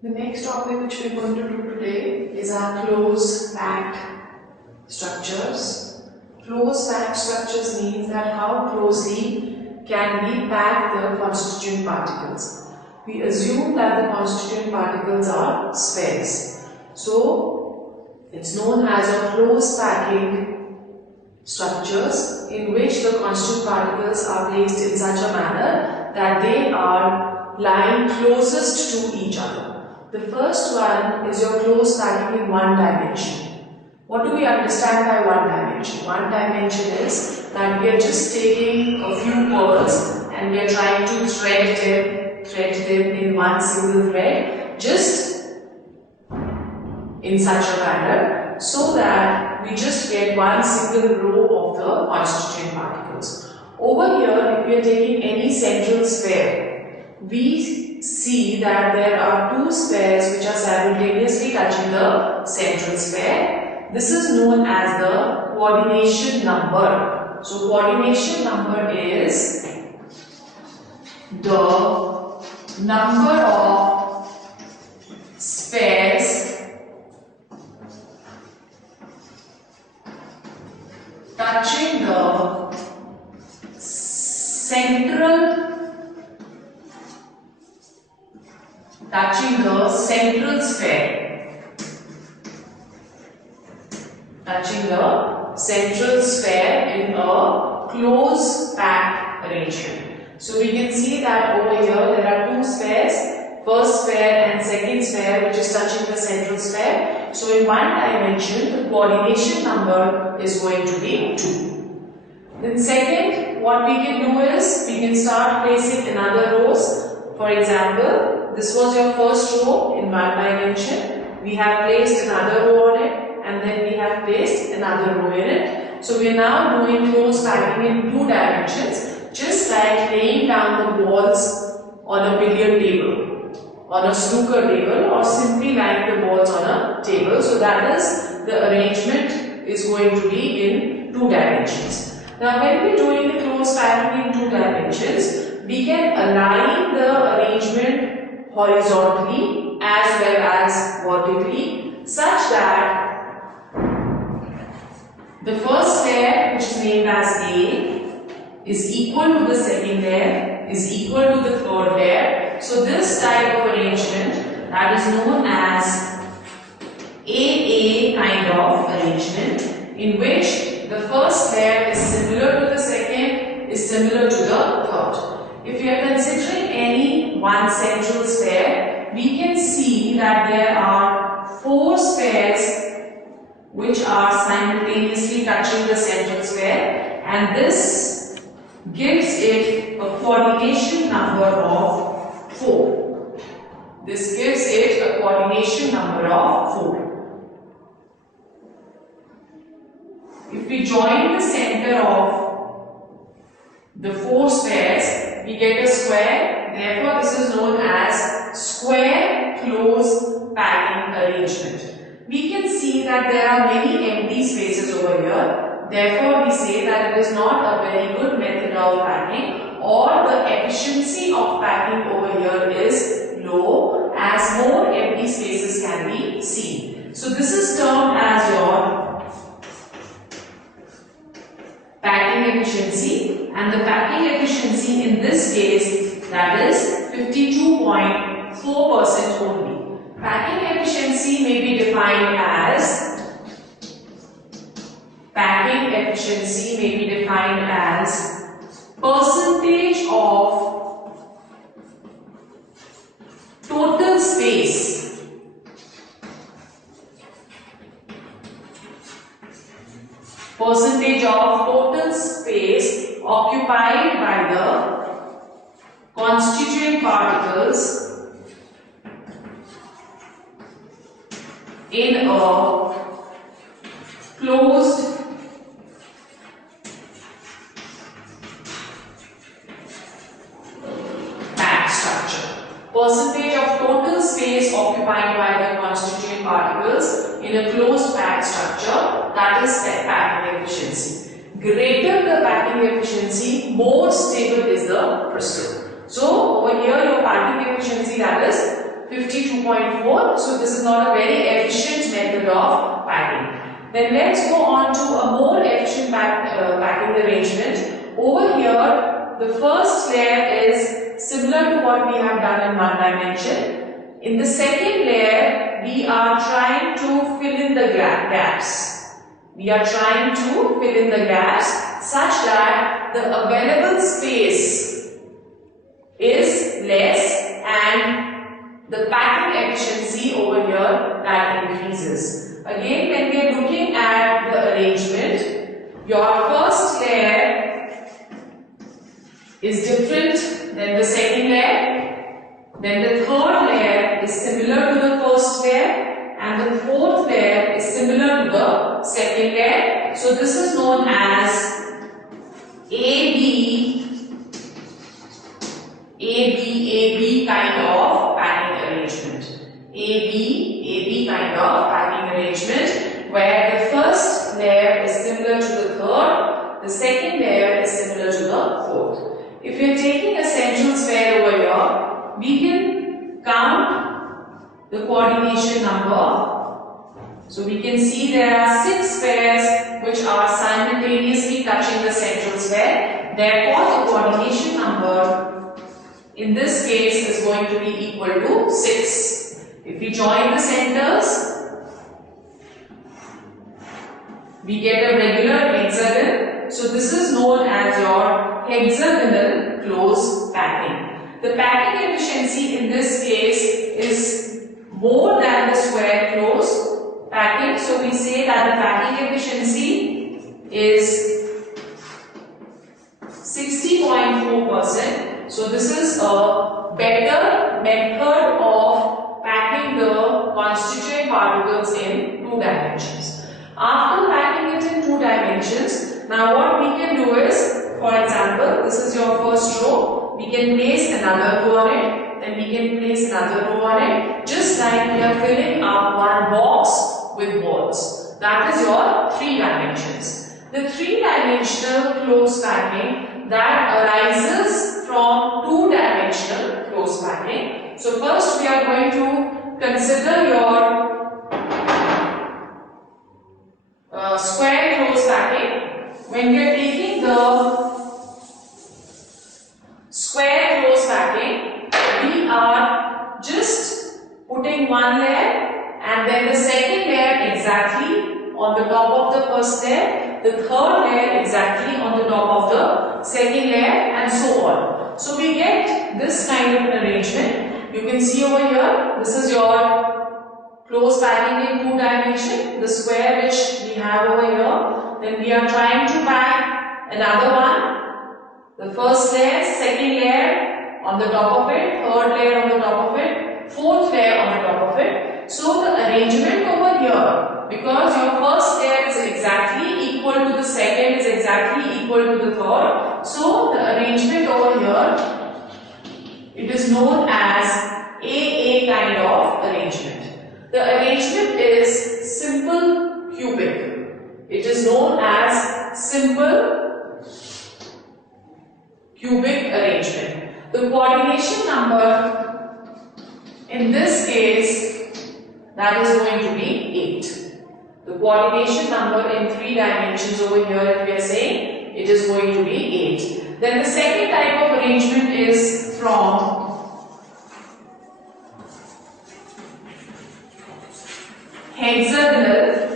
The next topic which we are going to do today is our close packed structures. Close packed structures means that how closely can we pack the constituent particles. We assume that the constituent particles are spheres. So it's known as a close packing structures in which the constituent particles are placed in such a manner that they are lying closest to each other. The first one is your close packing in one dimension. What do we understand by one dimension? One dimension is that we are just taking a few pearls and we are trying to thread them in one single thread, just in such a manner so that we just get one single row of the constituent particles. Over here, if we are taking any central sphere, we see that there are two spheres which are simultaneously touching the central sphere. This is known as the coordination number. So coordination number is the number of spheres touching the central sphere. Touching the central sphere in a close packed arrangement. So we can see that over here there are two spheres, first sphere and second sphere, which is touching the central sphere. So in one dimension the coordination number is going to be 2. Then second, what we can do is we can start placing another rows. For example, this was your first row in one dimension. We have placed another row on it, and then we have placed another row in it. So we are now doing close packing in 2 dimensions, just like laying down the balls on a billiard table, on a snooker table, or simply lying the balls on a table. So that is the arrangement is going to be in 2 dimensions. Now when we are doing the close packing in 2 dimensions, we can align the arrangement horizontally as well as vertically, such that the first layer, which is named as A, is equal to the second layer, is equal to the third layer. So this type of arrangement, that is known as AA kind of arrangement, in which the first layer is similar to the second, is similar to the third. If we are considering any one central sphere, we can see that there are 4 spheres which are simultaneously touching the central sphere, and this gives it a coordination number of 4. This gives it a coordination number of 4. If we join the center of the 4 spheres, we get a square. Therefore, this is known as square close packing arrangement. We can see that there are many empty spaces over here. Therefore, we say that it is not a very good method of packing, or the efficiency of packing over here is low, as more empty spaces can be seen. So this is termed as your packing efficiency, and the packing efficiency in this case, that is 52.4% only. Packing efficiency may be defined as percentage of total space occupied by the constituent particles in a closed packed structure. Percentage of total space occupied by the constituent particles in a closed packed structure, that is packing efficiency. Greater the packing efficiency, more stable is the crystal. So over here your packing efficiency, that is 52.4. So this is not a very efficient method of packing. Then let's go on to a more efficient packing arrangement. Over here, the first layer is similar to what we have done in one dimension. In the second layer, we are trying to fill in the gaps. We are trying to fill in the gaps such that the available space is less and the packing efficiency over here that increases. Again, when we are looking at the arrangement, your first layer is different than the second layer. Then the third layer is similar to the first layer. And the fourth layer is similar to the second layer. So this is known as AB kind of packing arrangement. AB kind of packing arrangement, where the first layer is similar to the third, the second layer is similar to the fourth. If you are taking a central sphere over here, we can count the coordination number. So we can see there are 6 spheres which are simultaneously touching the central sphere. Therefore, the coordination number in this case is going to be equal to 6. If we join the centers, we get a regular hexagon. So this is known as your hexagonal close packing. The packing efficiency in this case is more than the square close packing. So we say that the packing efficiency is 60.4%. So this is a better method of packing the constituent particles in 2 dimensions. After packing it in 2 dimensions, now what we can do is, for example, this is your first row, we can place another row on it. Then we can place another row on it, just like we are filling up one box with words. That is your 3 dimensions. The 3-dimensional close packing that arises from 2-dimensional close packing. So first we are going to consider your square close packing. When we are taking the square close packing, we are just putting one layer and then the second layer exactly on the top of the first layer, the third layer exactly on the top of the second layer, and so on. So we get this kind of an arrangement. You can see over here, this is your close packing in 2 dimension, the square which we have over here. Then we are trying to pack another one, the first layer, second layer on the top of it, third layer on the top of it, fourth layer on the top of it. So the arrangement over here, because your first layer is exactly equal to the second, is exactly equal to the third. So the arrangement over here, it is known as AA kind of arrangement. The arrangement is simple cubic. It is known as simple cubic arrangement. The coordination number in this case, that is going to be 8. The coordination number in 3 dimensions over here, if we are saying, it is going to be 8. Then the second type of arrangement is from hexagonal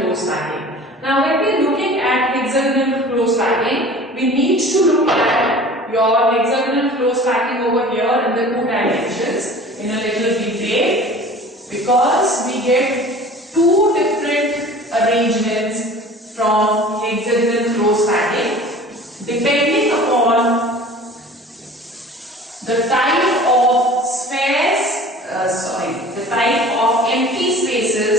close packing. Now when we are looking at hexagonal close packing, we need to look at your hexagonal close packing over here in the 2 dimensions in a little detail, because we get 2 different arrangements from hexagonal close packing depending upon the type of the type of empty spaces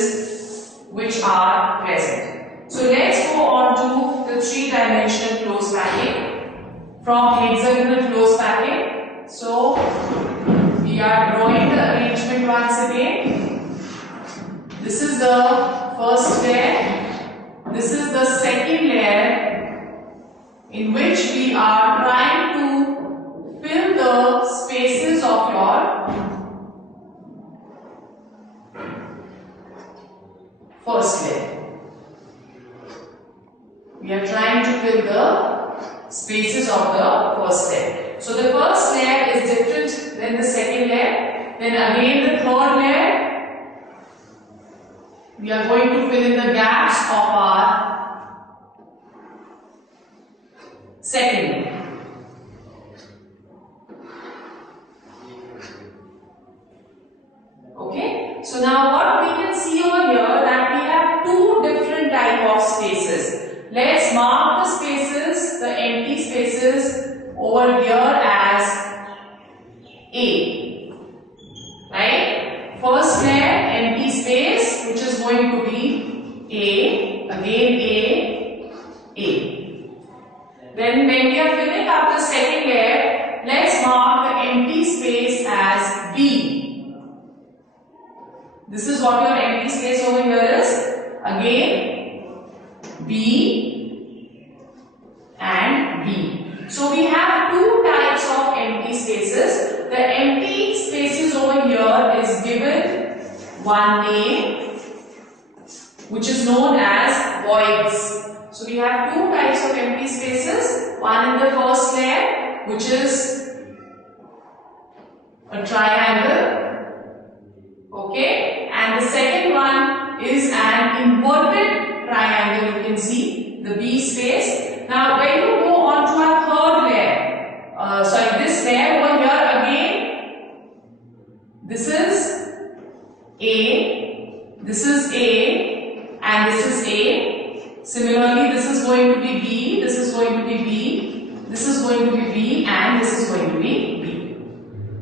which are present. So let's go on to the 3-dimensional close packing from hexagonal close packing. So we are drawing the arrangement once again. This is the first layer. This is the second layer in which we are trying to fill the spaces of your first layer. We are trying to fill the spaces of the first layer. So the first layer is different than the second layer. Then again the third layer, we are going to fill in the gaps of our second layer. Okay, so now what we can see over here that we have two different type of spaces. Let's mark the spaces, the empty spaces over here as A. Right? First layer, empty space, which is going to be A, again A. Then when we are filling up the second layer, let's mark the empty space as B. This is what your empty space over here is. Again B and B. So we have two types of empty spaces. The empty spaces over here is given one name, which is known as voids. So we have two types of empty spaces. One in the first layer, which is a triangle. Okay, and the second one is an inverted triangle. You can see the B space. Now when you go on to our third layer, this layer over here again, this is A, this is A, and this is A. Similarly, this is going to be B, this is going to be B, this is going to be B, and this is going to be B.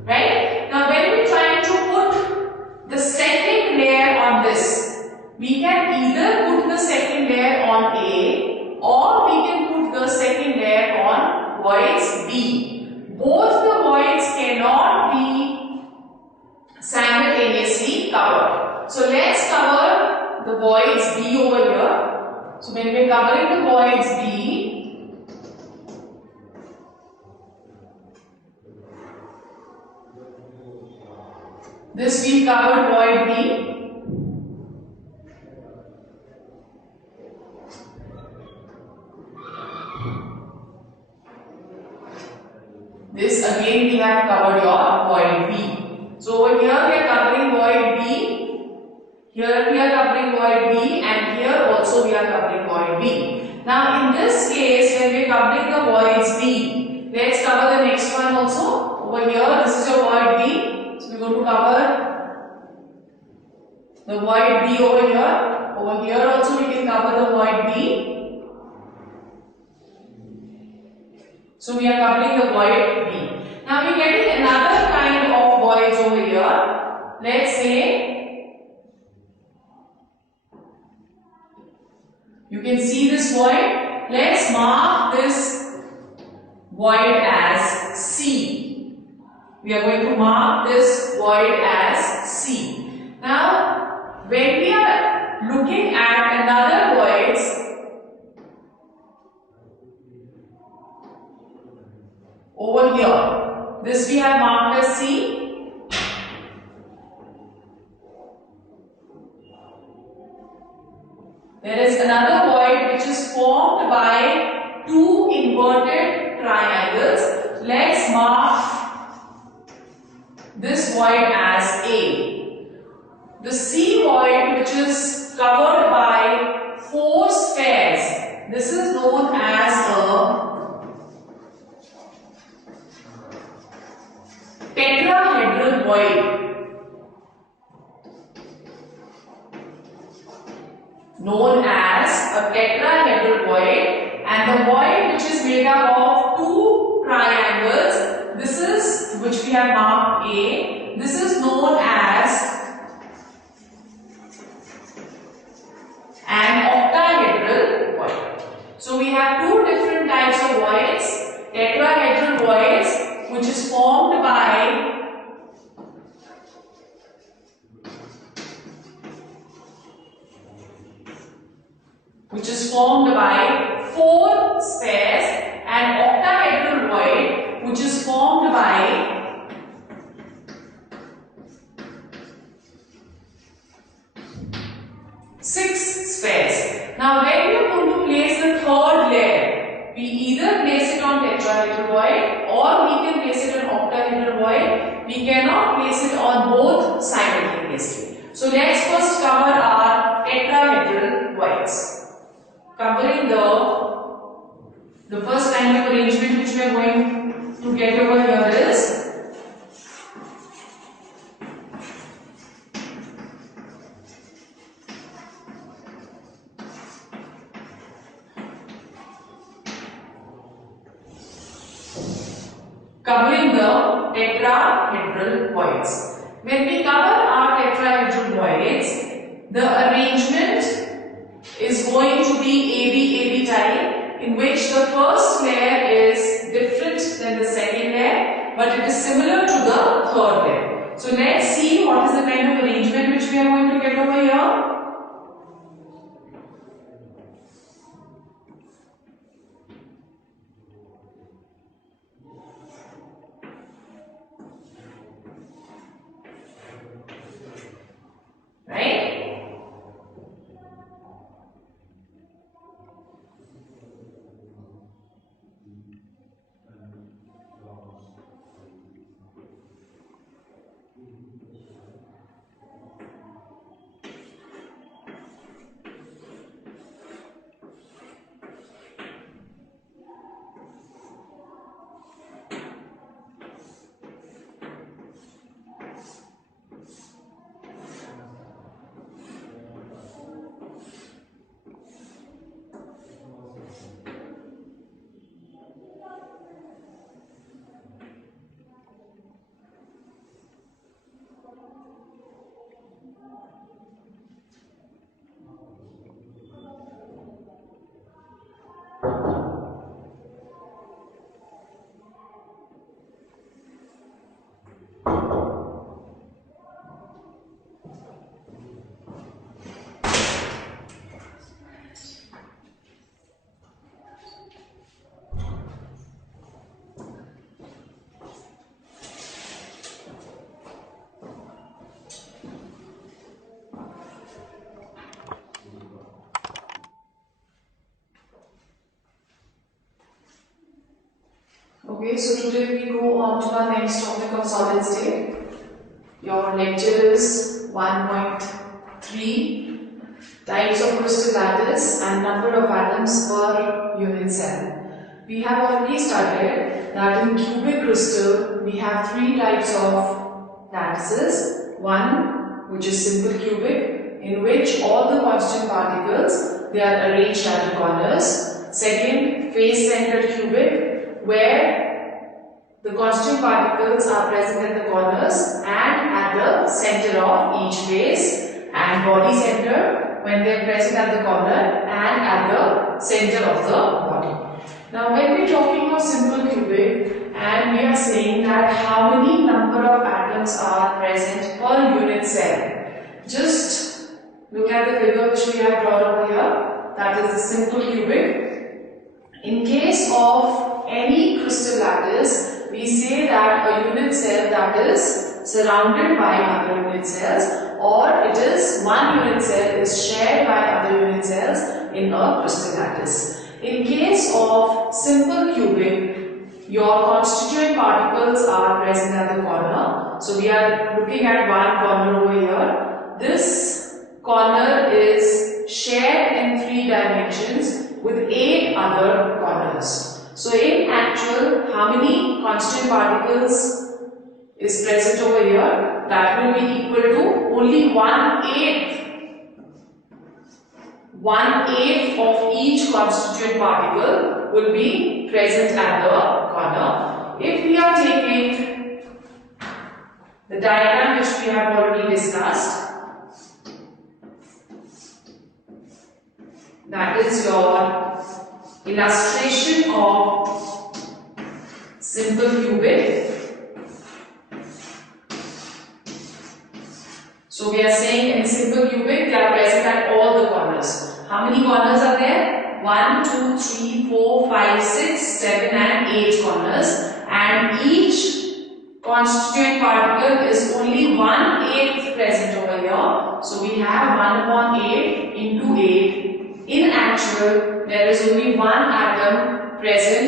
Right? Now when we try to put the second layer on this, we can either put the second layer on A or we can put the second layer on voids B. Both the voids cannot be simultaneously covered. So let's cover the voids B over here. So when we are covering the voids B, this we covered void B. This again we have covered your void B. So over here we are covering void B. Here we are covering void B, and here also we are covering void B. Now in this case, when we are covering the voids B, let's cover the next one also. Over here, this is your void B. So we are going to cover the void B over here. Over here also we can cover the void B. So we are covering the void B. Now we are getting another kind of voids over here. Let's say you can see this void. Let's mark this void as C. We are going to mark this void as C. Now, when we are looking at another voids, over here, this we have marked as C. There is another void which is formed by two inverted triangles. Let's mark this void as A. The C void, which is covered by four spheres, this is known as a tetrahedral void. Known as a tetrahedral void, and the void which is made up of two triangles, this is which we have marked A, this is known as an octahedral void. So we have two different types of voids, tetrahedral voids, which is formed by which is formed by 4 spheres, and octahedral void, which is formed by 6 spheres. Now, when we are going to place the third layer, we either place it on tetrahedral void or we can place it on octahedral void. We cannot place it on both simultaneously. So, let's first cover our tetrahedral voids. Covering the first kind of arrangement which we are going to get over here is covering the tetrahedral voids. When we cover our tetrahedral voids, the arrangement is going to be AB-AB type, in which the first layer is different than the second layer, but it is similar to the third layer. So let's see what is the kind of arrangement which we are going to get over here. Okay, so today we go on to our next topic of solid state. Your lecture is 1.3, types of crystal lattice and number of atoms per unit cell. We have already started that in cubic crystal we have 3 types of lattices. One, which is simple cubic, in which all the constant particles, they are arranged at the corners. Second, face-centered cubic, where the constant particles are present at the corners and at the center of each face, and body center, when they are present at the corner and at the center of the body. Now, when we are talking of simple cubic and we are saying that how many number of atoms are present per unit cell, just look at the figure which we have brought over here, that is the simple cubic. In case of any crystal lattice, we say that a unit cell that is surrounded by other unit cells, or it is one unit cell is shared by other unit cells in a crystal lattice. In case of simple cubic, your constituent particles are present at the corner. So we are looking at one corner over here. This corner is shared in 3 dimensions with 8 other corners. So in actual, how many constant particles is present over here? That will be equal to only 1/8 of each constituent particle will be present at the corner. If we are taking the diagram which we have already discussed, that is your illustration of simple cubic. So we are saying in simple cubic they are present at all the corners. How many corners are there? 1, 2, 3, 4, 5, 6, 7 and 8 corners, and each constituent particle is only 1/8 present over here. So we have 1/8 into 8. In actual, there is only one atom present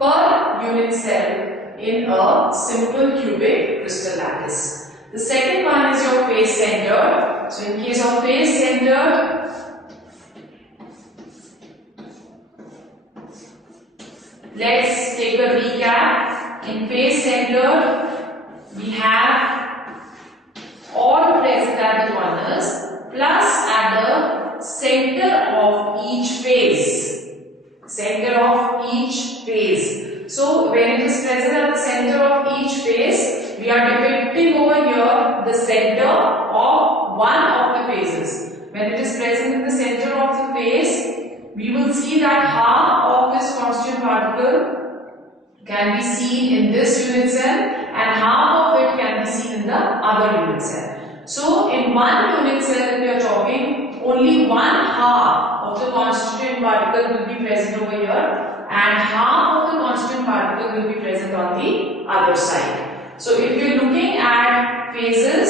per unit cell in a simple cubic crystal lattice. The second one is your face centered. So in case of face centered, let's take a recap. In face centered, we have all present at the corners plus at the center of each face. Center of each face. So when it is present at the center of each face, we are depicting over here the center of one of the faces. When it is present in the center of the face, we will see that half of this constituent particle can be seen in this unit cell and half of it can be seen in the other unit cell. So in one unit cell, if we are talking, only one half of the constituent particle will be present over here and half of the constituent particle will be present on the other side. So if we are looking at phases,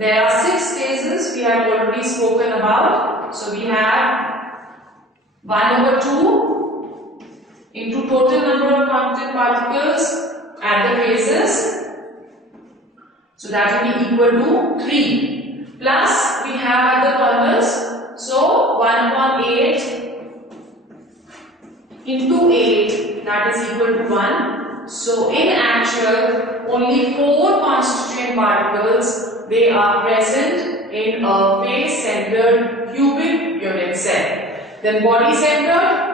there are 6 phases we have already spoken about. So we have 1/2 into total number of constituent particles at the phases. So that will be equal to 3. Plus we have at the corners. So 1/8 into 8, that is equal to 1. So in actual, only 4 constituent particles, they are present in a face centered cubic unit cell. Then body centered.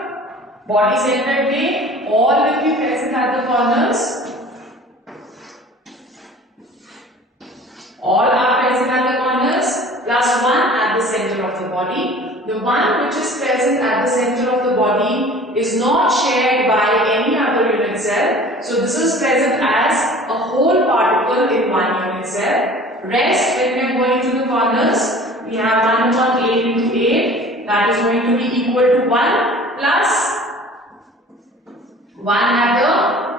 Body centered way, all will be present at the corners. All are present at the corners plus 1 at the center of the body. The one which is present at the center of the body is not shared by any other unit cell. So this is present as a whole particle in one unit cell. Rest, when we are going to the corners, we have 1/8 into 8, that is going to be equal to 1 plus 1 at the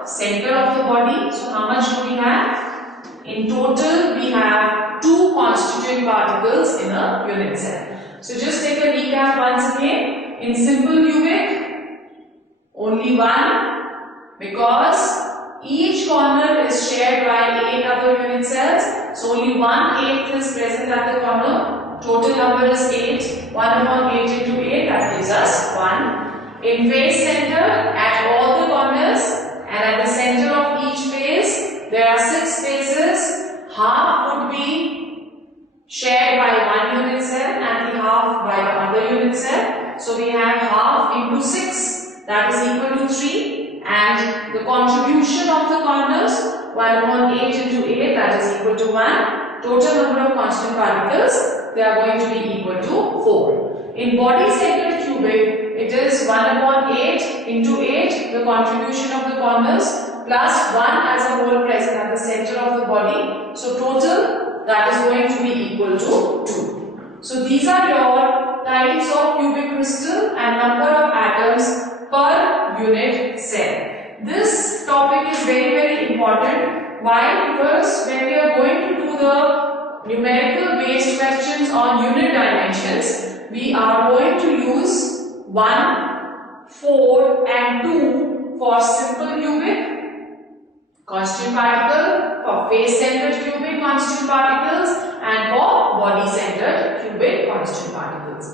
center of the body. So how much do we have? In total, we have 2 constituent particles in a unit cell. So just take a recap once again. In simple cubic, only 1, because each corner is shared by 8 other unit cells. So only 1/8 is present at the corner. Total number is 8. 1/8 into 8, that gives us 1. In face center, at all the corners and at the center of each face, there are 6 faces. Half would be shared by one unit cell and the half by the other unit cell. So we have half into 6, that is equal to 3, and the contribution of the corners, 1/8 into 8, that is equal to 1. Total number of constant particles, they are going to be equal to 4. In body centered cubic, it is 1/8 into 8, the contribution of the corners, plus 1 as a whole present at the center of the body. So total, that is going to be equal to 2. So these are your types of cubic crystal and number of atoms per unit cell. This topic is very, very important. Why? Because when we are going to do the numerical based questions on unit dimensions, we are going to use 1, 4 and 2 for simple cubic constituent particle, for face centered cubic constituent particles, and for body centered cubic constituent particles.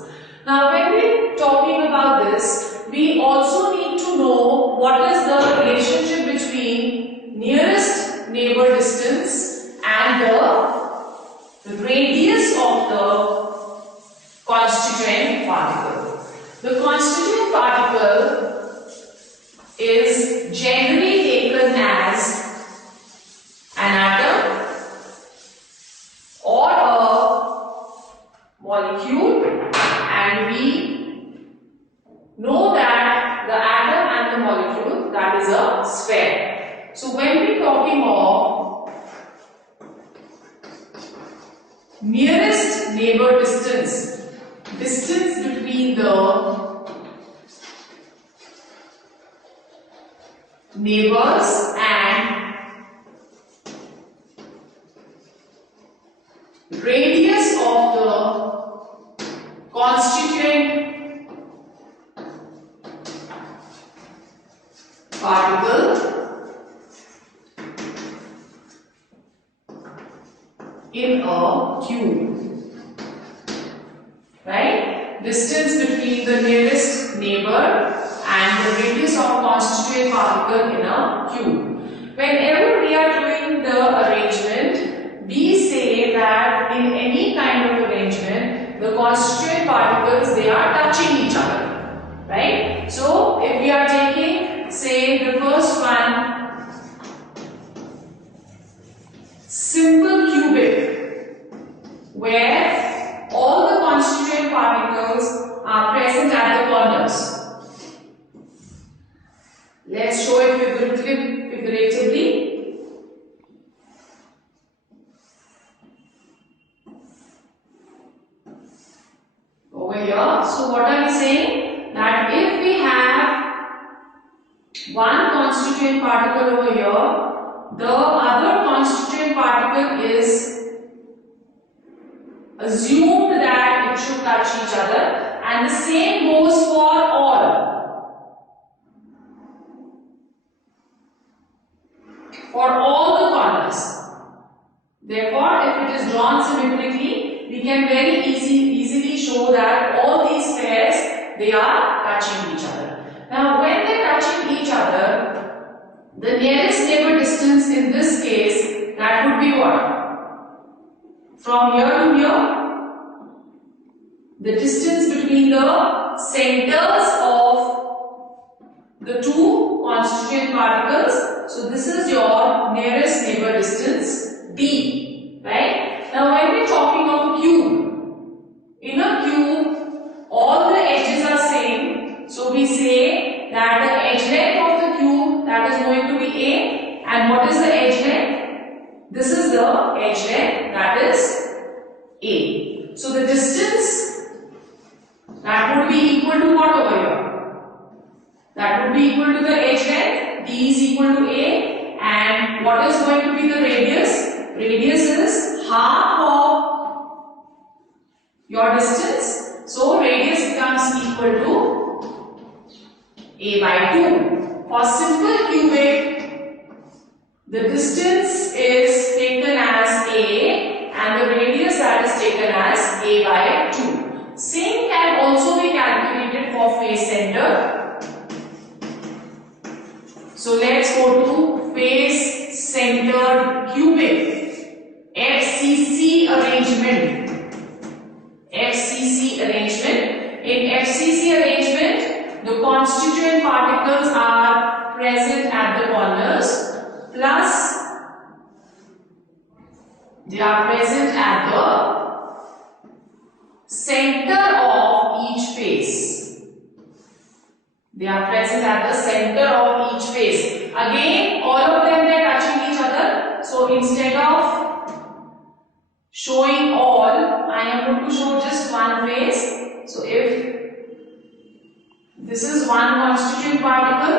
Now when we are talking about this, we also need to know what is the relationship between nearest neighbor distance and the radius of the constituent particle. The constituent particle is generally taken as an atom or a molecule, and we know that the atom and the molecule, that is a sphere. So when we are talking of nearest neighbor distance, distance between the neighbors and radius of the constituent particle in a cube. Right? Distance between the nearest neighbor and the radius of constituent particle in a cube. Whenever we are doing the arrangement, we say that in any kind of arrangement, the constituent particles, they are touching each other. Right? So, if we are taking, say, the first one, simple cubic, where all the constituent particles are present at the corners. Let's show it figuratively. Over here. So what are we saying? That if we have one constituent particle over here, the other constituent particle is assumed that it should touch each other, and the same goes for all. For all the corners. Therefore, if it is drawn symmetrically, we can very easily show that all these pairs, they are touching each other. Now, when they are touching each other, the nearest neighbor distance in this case, that would be what? From here to here, the distance between the centers of the two constituent particles. So this is your nearest neighbor distance D, right? Now when we are talking of a cube, in a cube, all the edges are same. So we say that the edge length of the cube, that is going to be A. And what is the edge length? This is the edge length, that is A. So the distance, that would be equal to what over here? That would be equal to the edge length, D is equal to A, and what is going to be the radius? Radius is half of your distance, so radius becomes equal to A by 2. For simple cubic, the distance is taken as A and the radius that is taken as A by 2. Same can also be calculated for face center. So let's go to face centered cubic. FCC arrangement. FCC arrangement. In FCC arrangement, the constituent particles are present at the corners, plus they are present at the center of each face. They are present at the center of each face. Again, all of them, they are touching each other. So instead of showing all, I am going to show just one face. So if this is one constituent particle,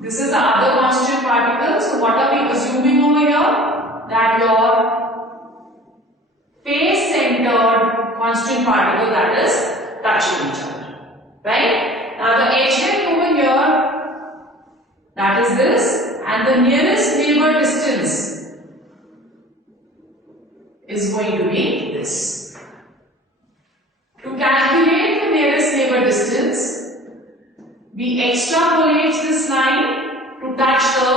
this is the other constituent particle. So what are we assuming over here? That your face centered constituent particle, that is touching each other. Right? Now the edge length over here, that is this, and the nearest neighbor distance is going to be this. To calculate the nearest neighbor distance, we extrapolate this line to touch the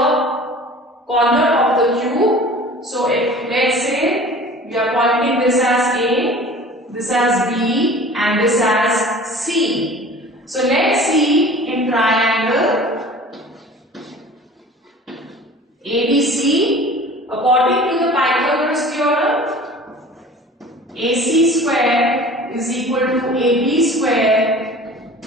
corner of the cube. So if, let's say, we are pointing this as A, this as B, and this as C. So let's see in triangle ABC, according to the Pythagoras theorem, AC square is equal to AB square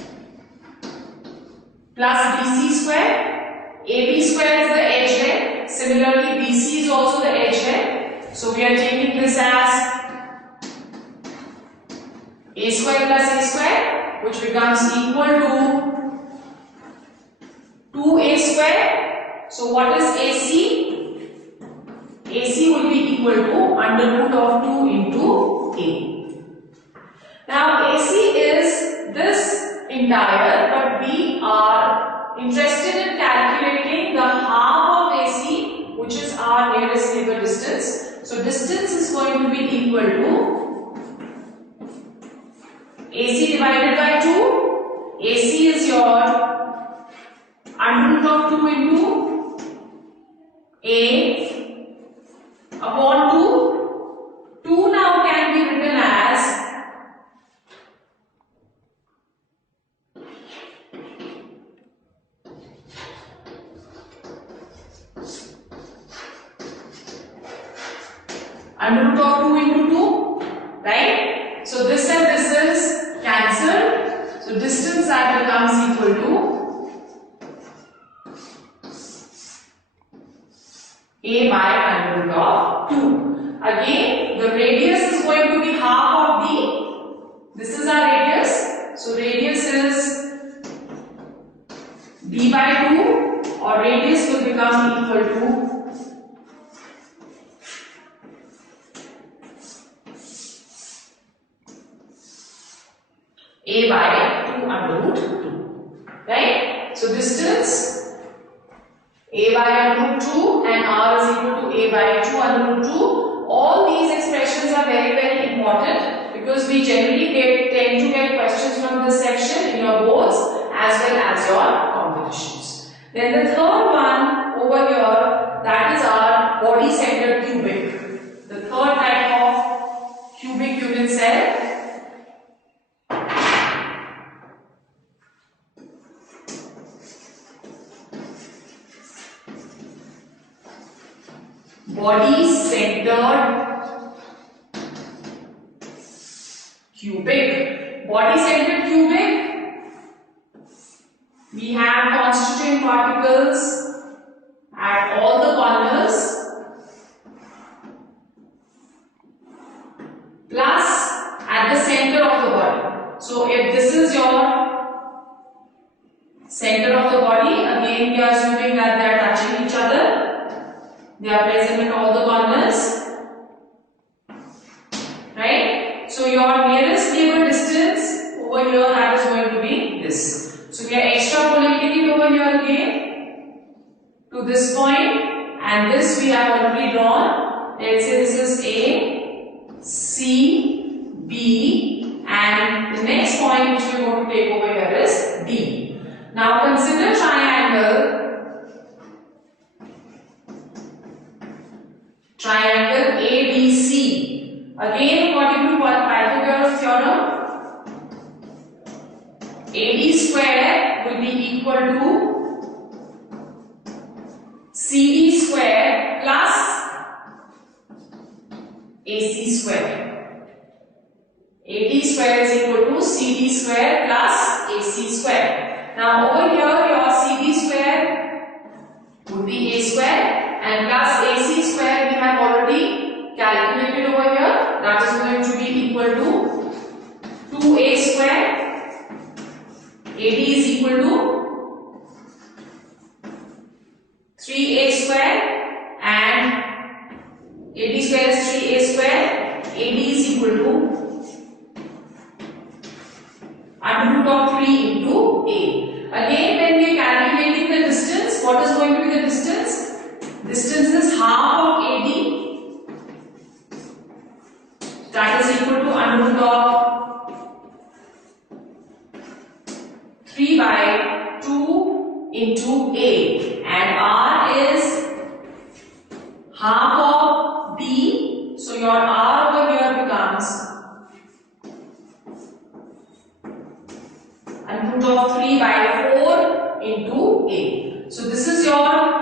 plus BC square. AB square is the edge length. Similarly, BC is also the edge length. So we are taking this as A square plus A square. which becomes equal to 2a square. So what is AC? AC will be equal to under root of 2 into a. Now AC is this entire, but we are interested in calculating the half of AC, which is our nearest neighbor distance. So distance is going to be equal to AC divided by 2. AC is your under root of 2 into a upon 2. 2 now can be written as under root of 2 into 2, right? So this and this is cancelled. So distance that becomes equal to a by under root of 2. Again, the radius is going to be half of the, this is our radius. So radius is d by 2, or radius will become equal to a by 2 under root 2, right? So distance a by under root 2 and r is equal to a by 2 under root 2. All these expressions are very important because we generally tend to get questions from this section in your boards as well as your competitions. Then the third one over here, that is our body centered cubic. The third type of cubic unit cell. Body centered cubic. Body centered cubic, we have constituent particles at all the corners plus at the center of the body. So if this is your center of the body, again we are assuming that they are touching each other. They are present in all the corners, right? So your nearest neighbor distance over here, that is going to be this. So we are extrapolating it over here again to this point, and this we have already drawn. Let's say this is A, C, B, and the next point which we are going to take over here is D. Now consider triangle ABC. Again, according to Pythagoras theorem, AD square will be equal to CD square plus AC square. AD square is equal to CD square plus AC square. Now over here your CD square would be A square. And plus AC square we have already calculated over here. That is going to be equal to 2A square. AD is equal to 3A square, and AD square is 3A square. AD is equal to under root of 3 into A. Again, when we are calculating the distance, what is going to be the distance? Distance is half of AD, that is equal to under root of 3 by 2 into A, and R is half of B, so your R over here becomes under root of 3 by 4 into A. So this is your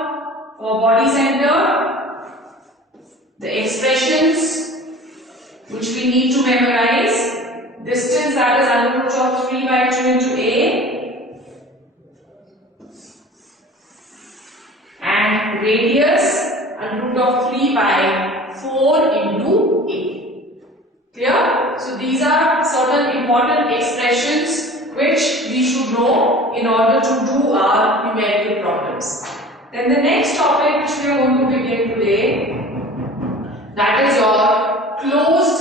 body center, the expressions which we need to memorize. Distance, that is under root of 3 by 2 into A, and radius under root of 3 by 4 into A. Clear? So these are certain important expressions in order to do our numerical problems. Then the next topic which we are going to begin today, that is your closed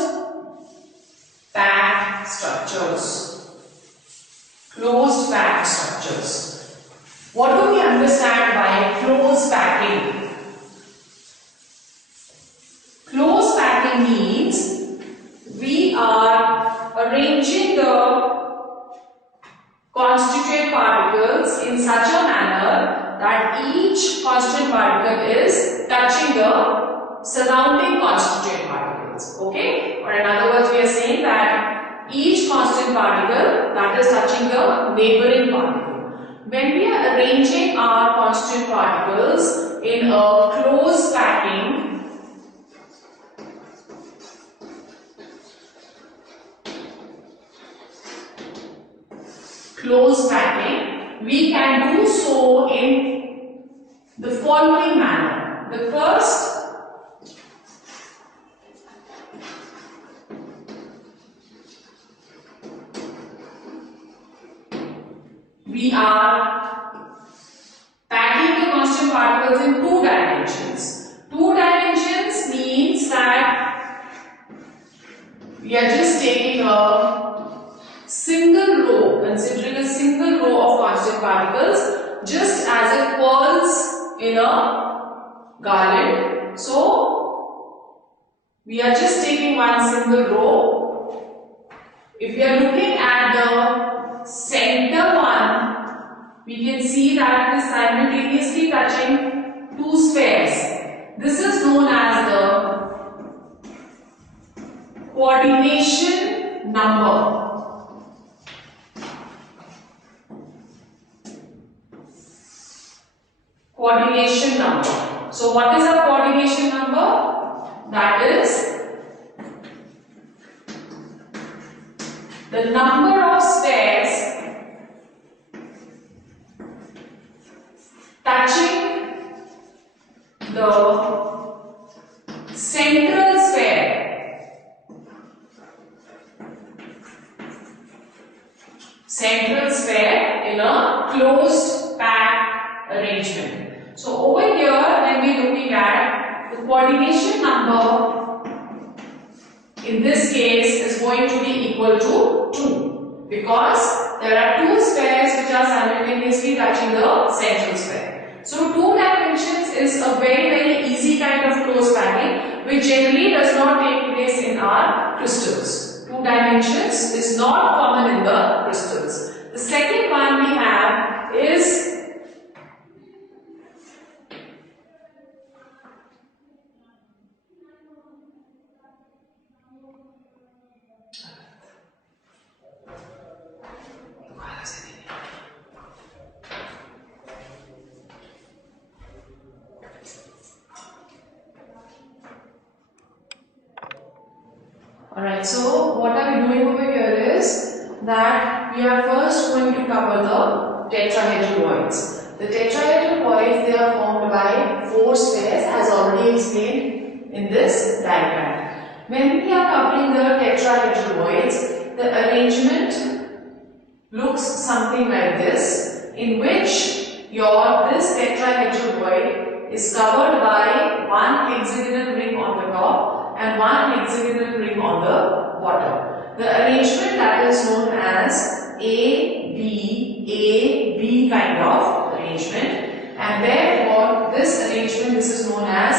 packed structures. Closed packed structures. What do we understand by closed packing? Closed packing means we are arranging the constituent particles in such a manner that each constituent particle is touching the surrounding constituent particles. Okay? Or in other words, we are saying that each constituent particle that is touching the neighboring particle. When we are arranging our constituent particles in a closed packing, we can do so in the following manner. The first, we are packing the constituent particles in two dimensions. Two dimensions means that we are just taking a single row, considering a single row of constituent particles, just as it pearls in a garland. So, we are just taking one single row. If we are looking at the center one, we can see that it is simultaneously touching two spheres. This is known as the coordination number. Coordination number. So what is a coordination number? That is the number of spheres touching the central sphere. Central sphere in a closed packed arrangement. So over here, when we are looking at the coordination number, in this case is going to be equal to 2, because there are two spheres which are simultaneously touching the central sphere. So 2 dimensions is a very easy kind of closed packing, which generally does not take place in our crystals. 2 dimensions is not common in the crystals. The second one we have is Alright, so what are we doing over here is that we are first going to cover the tetrahedral voids. The tetrahedral voids, they are formed by 4 spheres as already explained in this diagram. When we are covering the tetrahedral voids, the arrangement looks something like this, in which this tetrahedral void is covered by one hexagonal ring on the top and one hexagonal ring on the bottom. The arrangement that is known as A, B kind of arrangement, and therefore this arrangement, this is known as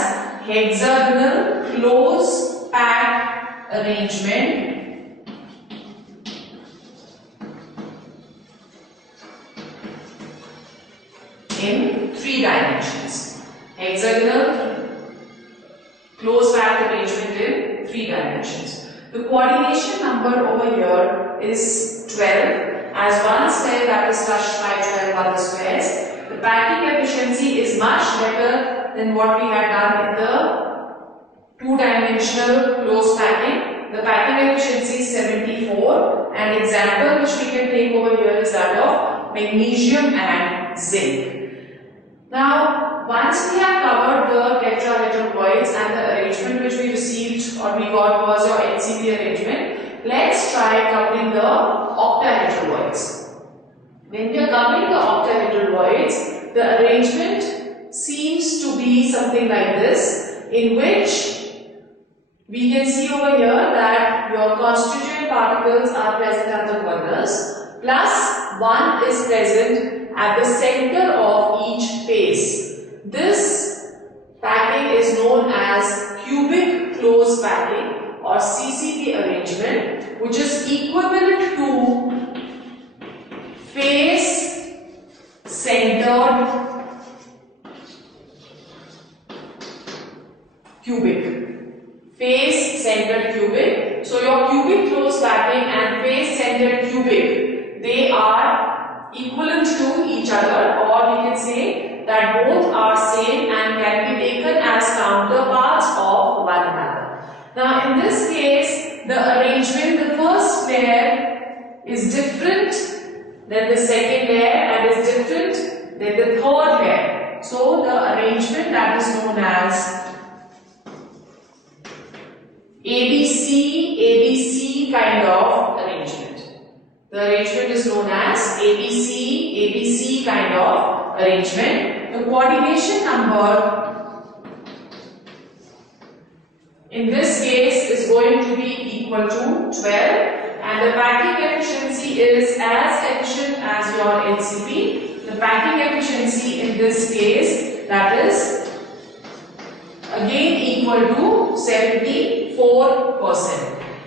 hexagonal close packed arrangement in 3 dimensions. Hexagonal close packed arrangement in 3 dimensions. The coordination number over here is 12, as one sphere that is touched by 12 other spheres. The packing efficiency is much better than what we had done in the 2-dimensional close packing. The packing efficiency is 74, and example which we can take over here is that of magnesium and zinc. Now, once we have covered the tetrahedral voids and the arrangement which we received or we got was your HCP arrangement, let's try covering the octahedral voids. when we are covering the octahedral voids, the arrangement seems to be something like this, in which we can see over here that your constituent particles are present at the corners, plus one is present at the center of each face. This packing is known as cubic close packing or CCP arrangement, which is equivalent to face centered cubic. Face centered cubic. So your cubic close packing and face centered cubic, they are equivalent to each other, or we can say that both are same and can be taken as counterparts of one another. Now in this case, the arrangement, the first layer is different than the second layer and is different than the third layer. So the arrangement that is known as ABC kind of arrangement. The arrangement is known as ABC kind of arrangement. The coordination number in this case is going to be equal to 12, and the packing efficiency is as efficient as your LCP. The packing efficiency in this case, that is again equal to 74%.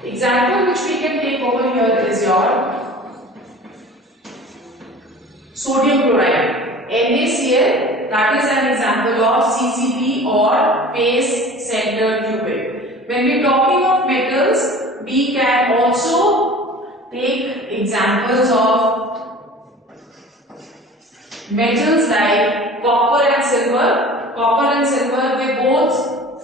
Example which we can take over here is your sodium chloride, NaCl, that is an example of CCP or face centered cubic. When we are talking of metals, we can also take examples of metals like copper and silver. Copper and silver, they both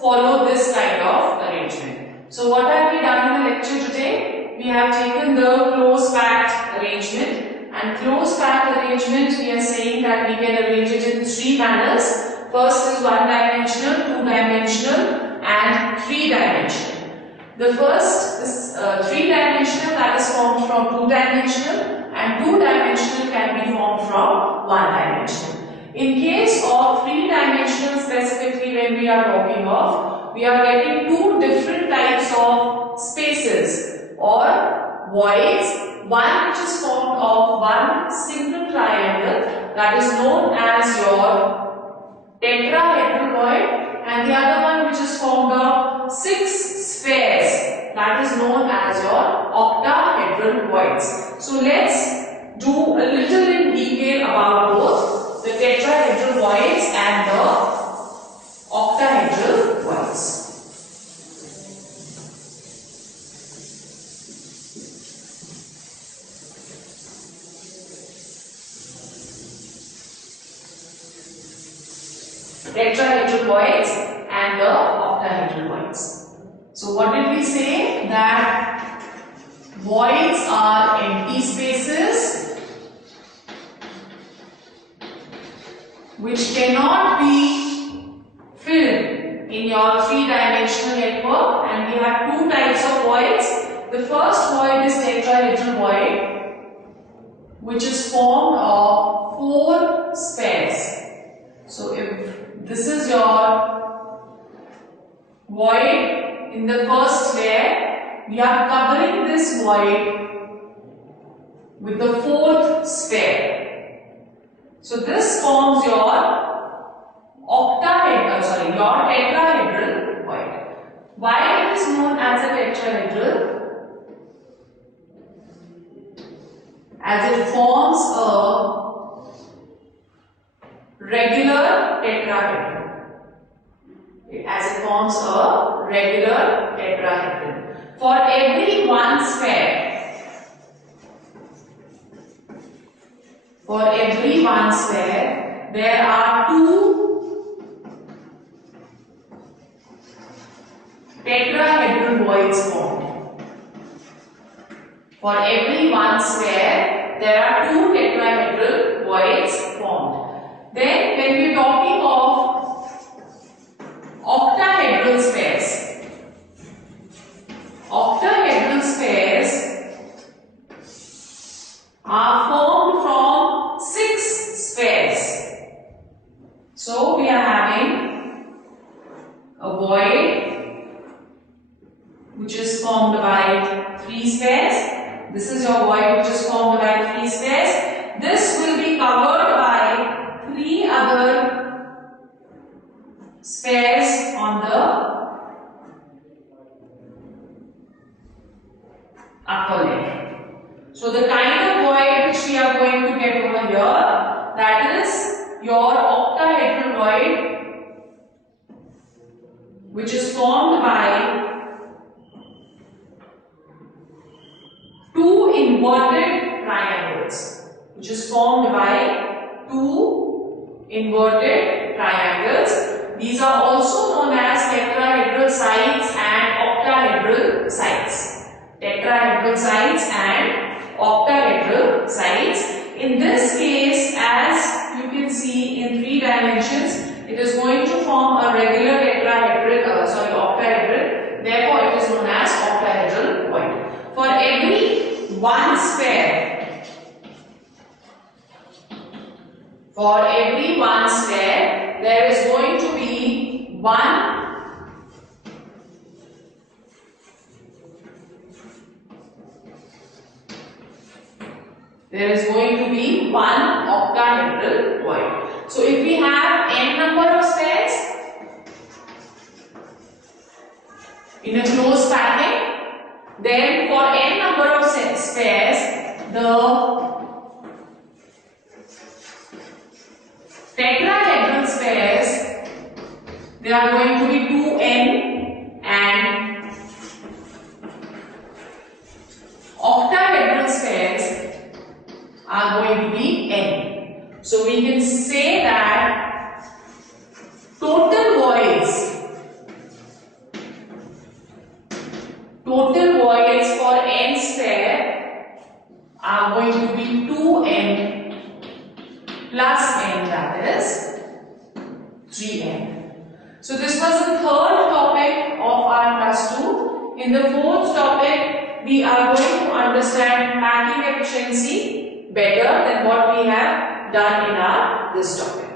follow this kind of arrangement. So what have we done in the lecture today? We have taken the close packed arrangement, and close packed arrangement, we are saying that we can arrange it in three manners. First is one dimensional, two dimensional and three dimensional. The first is three dimensional, that is formed from two dimensional, and two dimensional can be formed from one dimensional. In case of three-dimensional specifically, when we are talking of, we are getting two different types of spaces or voids. One which is formed of one single triangle, that is known as your tetrahedral void, and the other one which is formed of 6 spheres, that is known as your octahedral voids. So let's do a little in detail about both the tetrahedral voids and the octahedral voids. Tetrahedral voids and the octahedral voids. So what did we say? That voids are empty spaces which cannot be filled in your three-dimensional network, and we have two types of voids. The first void is tetrahedral void, which is formed of 4 spheres. So if this is your void in the first sphere, we are covering this void with the 4th sphere. So this forms your tetrahedral void. Why it is known as a tetrahedral? As it forms a regular tetrahedron. As it forms a regular tetrahedron. For every one sphere, there are 2 tetrahedral voids formed. For every one sphere, there are 2 tetrahedral voids formed. Then, when we are talking of octahedral spheres, are formed from by 3 spheres. This is your void which is formed by 3 spheres. This will be covered by 3 other spheres on the upper layer. So the kind of void which we are going to get over here, that is your octahedral void, which is formed by 2 inverted triangles, which is formed by 2 inverted triangles. These are also known as tetrahedral sides and octahedral sides. Tetrahedral sides and octahedral sides. In this case, as you can see in 3 dimensions, it is going to form a regular octahedral. Therefore, it is known as octahedral void. For every one sphere, there is going to be one octahedral void. So if we have n number of spheres in a closed pattern, then for n number of spheres, the tetrahedral spheres, they are going to be 2n, and octahedral spheres are going to be n. So we can say that total voids for n sphere are going to be 2n plus n, that is 3n. So this was the third topic of our class 2. In the fourth topic, we are going to understand packing efficiency better than what we have done in our this topic.